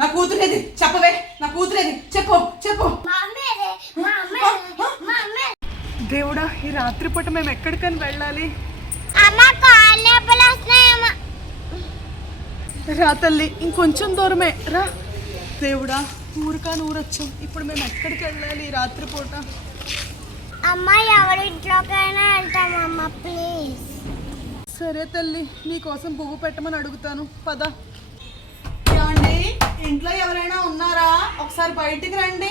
నా కూతురేది చెప్పవే, నా కూతురేది చెప్పు చెప్పు. దేవుడా, ఈ రాత్రిపూట మేము ఎక్కడికని వెళ్ళాలి? రా తల్లి, ఇంకొంచెం దూరమే రా. దేవుడా, ఊరికా ఊరొచ్చాం, ఇప్పుడు మేము ఎక్కడికి వెళ్ళాలి ఈ రాత్రిపూట? అమ్మా, ఎవరింట్లోకైనా వెళ్తామమ్మా ప్లీజ్. సరే తల్లి, నీకోసం పువ్వు పెట్టమని అడుగుతాను, పద. ఏమండి, ఇంట్లో ఎవరైనా ఉన్నారా? ఒకసారి బయటికి రండి.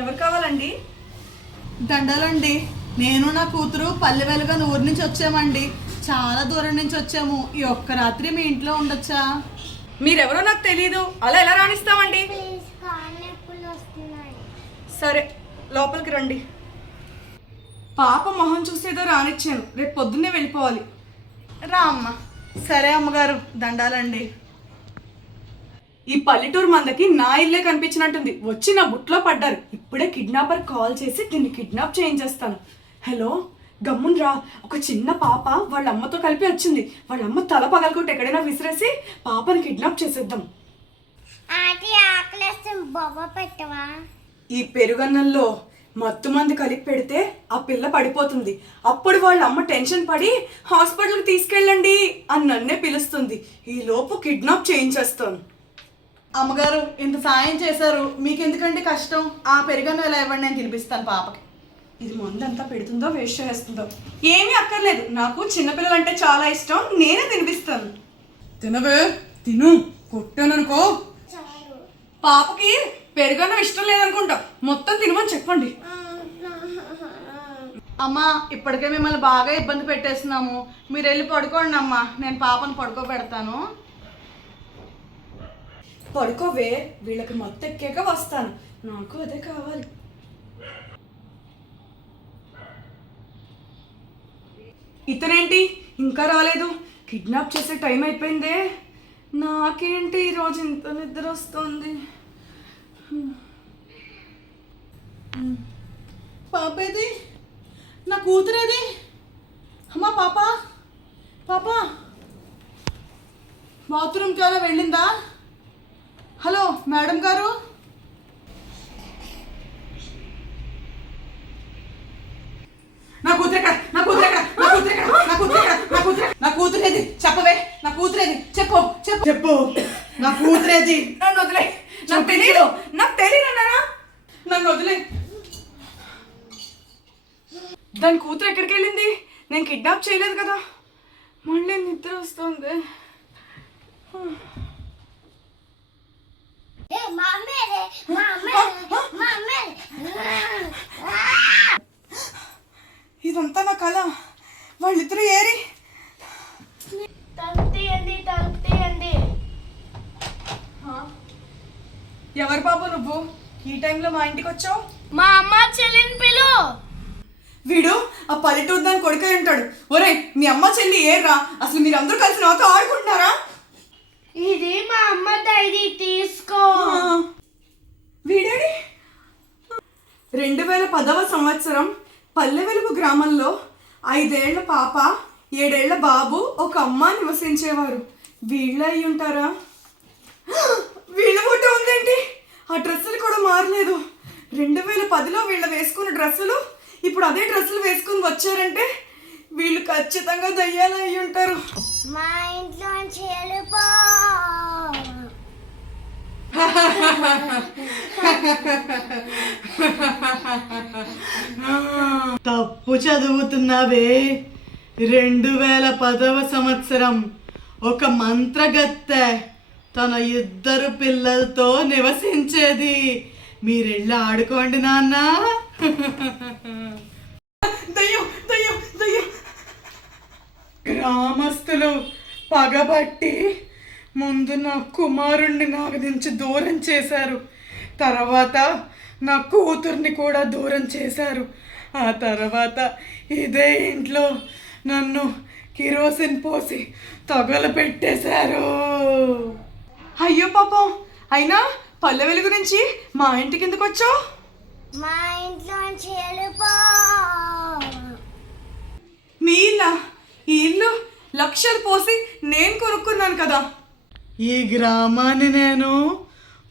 ఎవరు కావాలండి? దండాలండి, నేను నా కూతురు పల్లె వెలుగని ఊరి నుంచి వచ్చామండి. చాలా దూరం నుంచి వచ్చాము. ఈ ఒక్క రాత్రి మీ ఇంట్లో ఉండొచ్చా? మీరెవరో నాకు తెలియదు, అలా ఎలా రాణిస్తామండి? సరే, లోపలికి రండి. పాప మొహం చూసేదో రానిచ్చాను, రేపు పొద్దున్నే వెళ్ళిపోవాలి. రా అమ్మ. సరే అమ్మగారు, దండాలండి. ఈ పల్లెటూరు మందకి నా ఇల్లే కనిపించినట్టుంది. వచ్చి నా బుట్లో పడ్డారు. ఇప్పుడే కిడ్నాపర్ కాల్ చేసి దీన్ని కిడ్నాప్ చేయించేస్తాను. హలో, గమ్మున్రా. ఒక చిన్న పాప వాళ్ళ అమ్మతో కలిపి వచ్చింది. వాళ్ళ అమ్మ తల పగలకొట్టి ఎక్కడైనా విసిరేసి పాపని కిడ్నాప్ చేసేద్దాం. ఈ పెరుగన్నంలో మత్తు మంది కలిపి పెడితే ఆ పిల్ల పడిపోతుంది. అప్పుడు వాళ్ళ అమ్మ టెన్షన్ పడి హాస్పిటల్కి తీసుకెళ్ళండి అని నన్నే పిలుస్తుంది. ఈ లోపు కిడ్నాప్ చేయించేస్తాను. అమ్మగారు, ఇంత సాయం చేశారు, మీకు ఎందుకంటే కష్టం? ఆ పెరుగన్నం ఎలా ఇవ్వండి, నేను తినిపిస్తాను పాపకి. ఇది మందంతా పెడుతుందో వేస్ట్ చేస్తుందో ఏమీ అక్కర్లేదు, నాకు చిన్నపిల్లలంటే చాలా ఇష్టం, నేనే తినిపిస్తాను. తినవే, తిను, కొట్టాననుకో. పాపకి పెరుగన్నం ఇష్టం లేదనుకుంటా, మొత్తం తినమని చెప్పండి. అమ్మా, ఇప్పటికే మిమ్మల్ని బాగా ఇబ్బంది పెట్టేస్తున్నాము, మీరు వెళ్ళి పడుకోండి అమ్మా, నేను పాపను పడుకోబెడతాను. పడుకోవే, వీళ్ళకి మొత్తం ఎక్కాక వస్తాను, నాకు అదే కావాలి. ఇతనేంటి ఇంకా రాలేదు? కిడ్నాప్ చేసే టైం అయిపోయిందే. నాకేంటి ఈరోజు ఇంత నిద్ర వస్తుంది? పాపేది? నా కూతురేది? అమ్మా, పాప పాప బాత్రూమ్కి ఏమైనా వెళ్ళిందా? హలో మేడం గారు, నా కూతురు నా కూతురు నా కూతురు నా కూతురు నా కూతురు నా కూతురేది చెప్పవే, నా కూతురేది చెప్పు చెప్పు చెప్పు. నా కూతురేది? నన్ను వదిలే, నాకు తెలియదు, నాకు తెలియదు అన్నారా? నన్ను వదిలే. దాని కూతురు ఎక్కడికి వెళ్ళింది? నేను కిడ్నాప్ చేయలేదు కదా. మళ్ళీ నిద్ర వస్తుంది. ఇదంతా నా కళ. వాళ్ళిద్దరూ ఏరి? ఎవరు బాబు నువ్వు? ఈ టైంలో మా ఇంటికి వచ్చావు? మా అమ్మ చెల్లిని పిలు. వీడు ఆ పల్లెటూరు దాని కొడుకై ఉంటాడు. ఒరే, మీ అమ్మ చెల్లి ఏర్రా? అసలు మీరందరూ కలిసి నాతో ఆడుకుంటున్నారా? ఇది మా అమ్మ డైరీ, తీసుకో. వీడేడి? 2010వ సంవత్సరం పల్లె వెలుగు గ్రామంలో 5 ఏళ్ల పాప, 7 ఏళ్ల బాబు, ఒక అమ్మ నివసించేవారు. వీళ్ళ అయి ఉంటారా? వీళ్ళ ఫోటో ఉందేంటి? ఆ డ్రెస్సులు కూడా మారలేదు. 2010లో వీళ్ళు వేసుకున్న డ్రెస్సులు ఇప్పుడు అదే డ్రెస్సులు వేసుకుని వచ్చారంటే వీళ్ళు ఖచ్చితంగా దయ్యాలు అయి ఉంటారు. మా ఇంట్లో వెళ్ళిపో. తప్పు చదువుతున్నావే. 2010వ సంవత్సరం ఒక మంత్రగత్తె తన 2 పిల్లలతో నివసించేది. మీరెళ్ళి ఆడుకోండి నాన్న. దయ్యం దయ్యం దయ్యం. గ్రామస్తులు పగబట్టి ముందు నా కుమారుణ్ణి నాకు నుంచి దూరం చేశారు. తర్వాత నా కూతుర్ని కూడా దూరం చేశారు. ఆ తర్వాత ఇదే ఇంట్లో నన్ను కిరోసిన్ పోసి తగలపెట్టేశారు. అయ్యో పాపం. అయినా పల్లె వెలుగు నుంచి మా ఇంటికి ఎందుకు వచ్చావు? మా ఇంట్లో వెళ్ళిపో. మీ ఇల్లా? ఈ ఇల్లు లక్షలు పోసి నేను కొనుక్కున్నాను కదా. ఈ గ్రామాన్ని నేను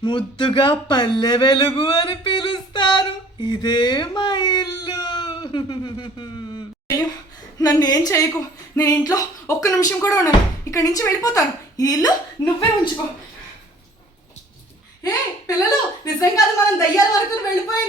ముద్దుగా పల్లె వెలుగు అని పిలుస్తాను. ఇదే మా ఇల్లు. అయ్యో, నన్ను ఏం చేయకు. నేను ఇంట్లో ఒక్క నిమిషం కూడా ఉన్నాను. ఇక్కడి నుంచి వెళ్ళిపోతాను. ఈ ఇల్లు నువ్వే ఉంచుకో. ఏ పిల్లలు, నిజంగా మనం దయ్యాల వరకు వెళ్ళిపోయింది.